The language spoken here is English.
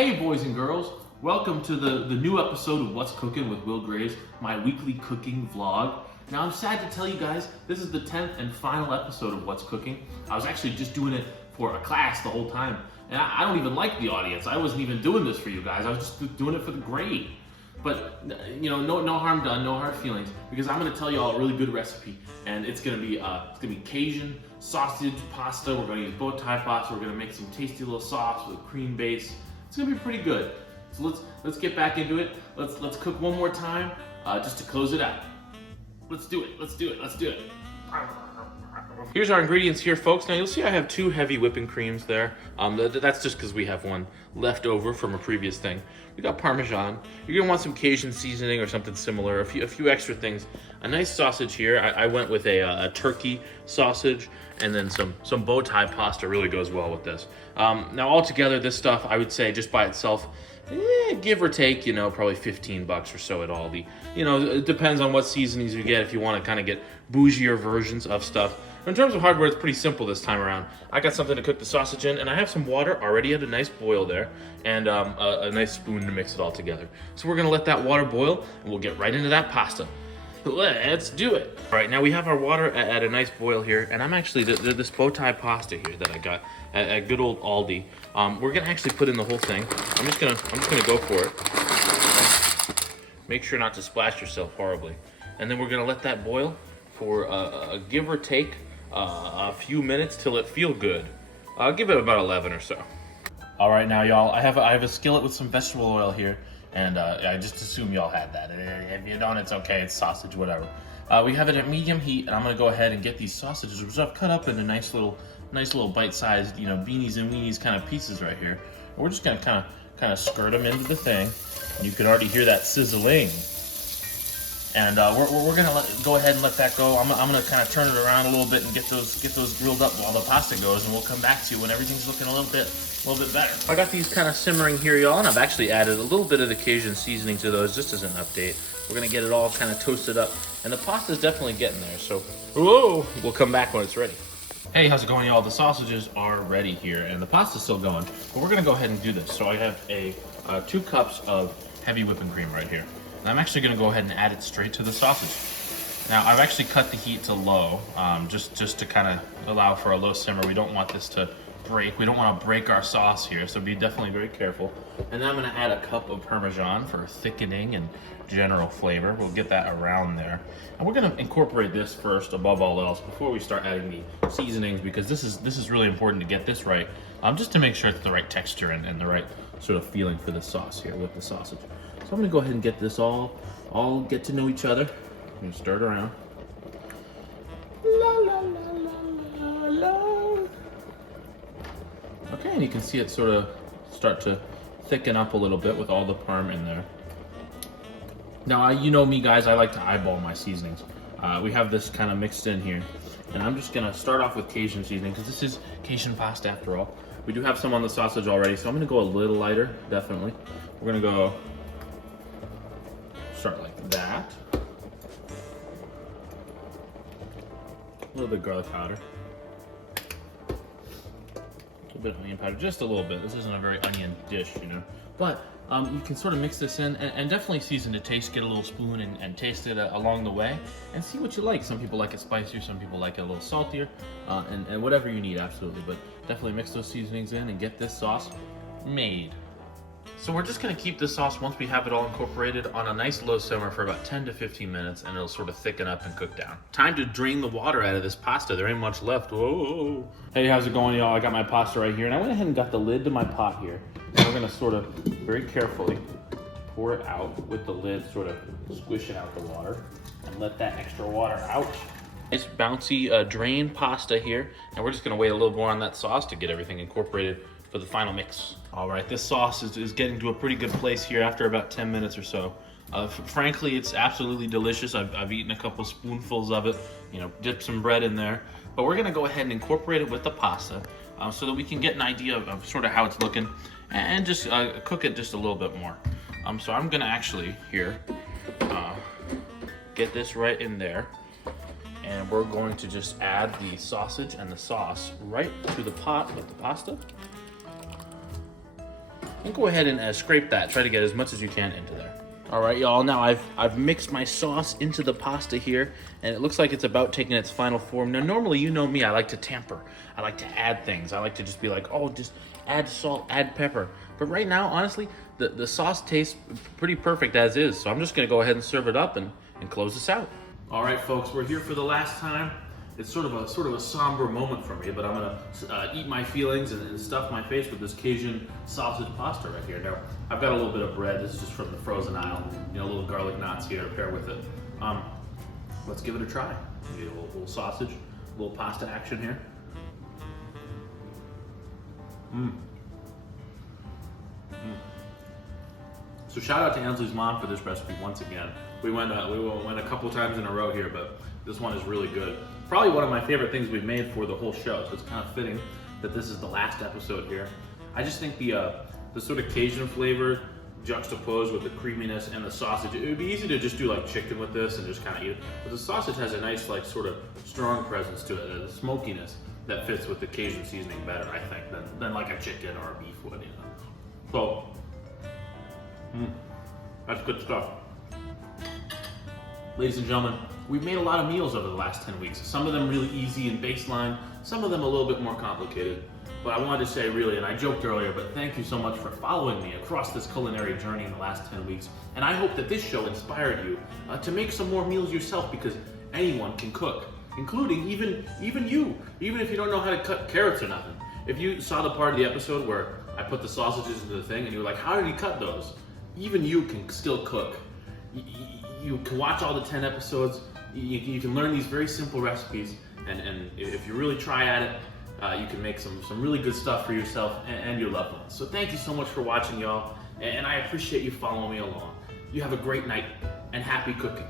Hey boys and girls, welcome to the new episode of What's Cooking with Will Graves, my weekly cooking vlog. Now I'm sad to tell you guys, this is the 10th and final episode of What's Cooking. I was actually just doing it for a class the whole time, and I don't even like the audience. I wasn't even doing this for you guys, I was just doing it for the grade. But no harm done, no hard feelings, because I'm gonna tell you all a really good recipe, and it's gonna be Cajun sausage pasta. We're gonna use bow tie pasta. We're gonna make some tasty little sauce with a cream base. It's gonna be pretty good. So let's get back into it. Let's cook one more time, just to close it out. Let's do it. Here's our ingredients here, folks. Now you'll see I have 2 heavy whipping creams there. That's just because we have one left over from a previous thing. We got Parmesan. You're gonna want some Cajun seasoning or something similar. A few extra things. A nice sausage here. I went with a turkey sausage, and then some bow tie pasta really goes well with this. Now altogether, this stuff I would say just by itself, give or take, probably $15 or so at Aldi. It depends on what seasonings you get if you want to kind of get bougier versions of stuff. In terms of hardware, it's pretty simple this time around. I got something to cook the sausage in, and I have some water already at a nice boil there, and a nice spoon to mix it all together. So we're gonna let that water boil, and we'll get right into that pasta. Let's do it. All right, now we have our water at a nice boil here, and I'm actually, this bow tie pasta here that I got at good old Aldi, we're gonna actually put in the whole thing. I'm just gonna go for it. Make sure not to splash yourself horribly. And then we're gonna let that boil for a give or take a few minutes till it feel good. I'll give it about 11 or so. All right, now y'all, I have a skillet with some vegetable oil here, and I just assume y'all had that. If you don't, it's okay. It's sausage, whatever. We have it at medium heat, and I'm gonna go ahead and get these sausages, which I've cut up into nice little bite-sized, beanies and weenies kind of pieces right here. And we're just gonna kind of skirt them into the thing. And you can already hear that sizzling. And we're gonna go ahead and let that go. I'm gonna kind of turn it around a little bit and get those grilled up while the pasta goes, and we'll come back to you when everything's looking a little bit better. I got these kind of simmering here, y'all, and I've actually added a little bit of the Cajun seasoning to those just as an update. We're gonna get it all kind of toasted up, and the pasta's definitely getting there. So, whoa, we'll come back when it's ready. Hey, how's it going, y'all? The sausages are ready here, and the pasta's still going, but we're gonna go ahead and do this. So I have 2 cups of heavy whipping cream right here. And I'm actually gonna go ahead and add it straight to the sausage. Now, I've actually cut the heat to low, just to kind of allow for a low simmer. We don't want this to break. We don't want to break our sauce here, so be definitely very careful. And then I'm gonna add a cup of Parmesan for thickening and general flavor. We'll get that around there. And we're gonna incorporate this first, above all else, before we start adding the seasonings, because this is really important to get this right, just to make sure it's the right texture and the right sort of feeling for the sauce here with the sausage. So I'm gonna go ahead and get this all get to know each other. I'm gonna stir it around. La la la la la la. Okay, and you can see it sort of start to thicken up a little bit with all the parm in there. Now, you know me, guys, I like to eyeball my seasonings. We have this kind of mixed in here, and I'm just gonna start off with Cajun seasoning, because this is Cajun pasta after all. We do have some on the sausage already, so I'm gonna go a little lighter, definitely. We're gonna go start like that. A little bit of garlic powder. A little bit of onion powder, just a little bit. This isn't a very onion dish, But you can sort of mix this in and definitely season to taste. Get a little spoon and taste it along the way and see what you like. Some people like it spicier, some people like it a little saltier, and whatever you need, absolutely. But definitely mix those seasonings in and get this sauce made. So we're just gonna keep this sauce, once we have it all incorporated, on a nice low simmer for about 10 to 15 minutes, and it'll sort of thicken up and cook down. Time to drain the water out of this pasta. There ain't much left. Whoa. Hey, how's it going, y'all? I got my pasta right here, and I went ahead and got the lid to my pot here. And we're gonna sort of very carefully pour it out with the lid, sort of squishing out the water, and let that extra water out. Nice bouncy drained pasta here, and we're just gonna wait a little more on that sauce to get everything incorporated for the final mix. All right, this sauce is getting to a pretty good place here after about 10 minutes or so. Frankly, it's absolutely delicious. I've eaten a couple spoonfuls of it, dipped some bread in there. But we're gonna go ahead and incorporate it with the pasta so that we can get an idea of sort of how it's looking and just cook it just a little bit more. So I'm gonna actually here get this right in there. And we're going to just add the sausage and the sauce right to the pot with the pasta. And go ahead and scrape that. Try to get as much as you can into there. All right, y'all, now I've mixed my sauce into the pasta here, and it looks like it's about taking its final form. Now, normally, you know me, I like to tamper. I like to add things. I like to just be like, oh, just add salt, add pepper. But right now, honestly, the sauce tastes pretty perfect as is, so I'm just gonna go ahead and serve it up and close this out. All right, folks, we're here for the last time. It's sort of a somber moment for me, but I'm gonna eat my feelings and stuff my face with this Cajun sausage pasta right here. Now, I've got a little bit of bread. This is just from the frozen aisle. You know, little garlic knots here to pair with it. Let's give it a try. Get a little sausage, a little pasta action here. So shout out to Ansley's mom for this recipe once again. We went a couple times in a row here, but this one is really good. Probably one of my favorite things we've made for the whole show, so it's kind of fitting that this is the last episode here. I just think the sort of Cajun flavor juxtaposed with the creaminess and the sausage, it would be easy to just do like chicken with this and just kind of eat it. But the sausage has a nice, like, sort of strong presence to it, a smokiness that fits with the Cajun seasoning better, I think, than like a chicken or a beef would, you know. So, that's good stuff. Ladies and gentlemen, we've made a lot of meals over the last 10 weeks. Some of them really easy and baseline, some of them a little bit more complicated. But I wanted to say really, and I joked earlier, but thank you so much for following me across this culinary journey in the last 10 weeks. And I hope that this show inspired you to make some more meals yourself, because anyone can cook, including even you, even if you don't know how to cut carrots or nothing. If you saw the part of the episode where I put the sausages into the thing and you were like, how did he cut those? Even you can still cook. You can watch all the 10 episodes, you can learn these very simple recipes, and if you really try at it, you can make some really good stuff for yourself and your loved ones. So thank you so much for watching, y'all, and I appreciate you following me along. You have a great night, and happy cooking.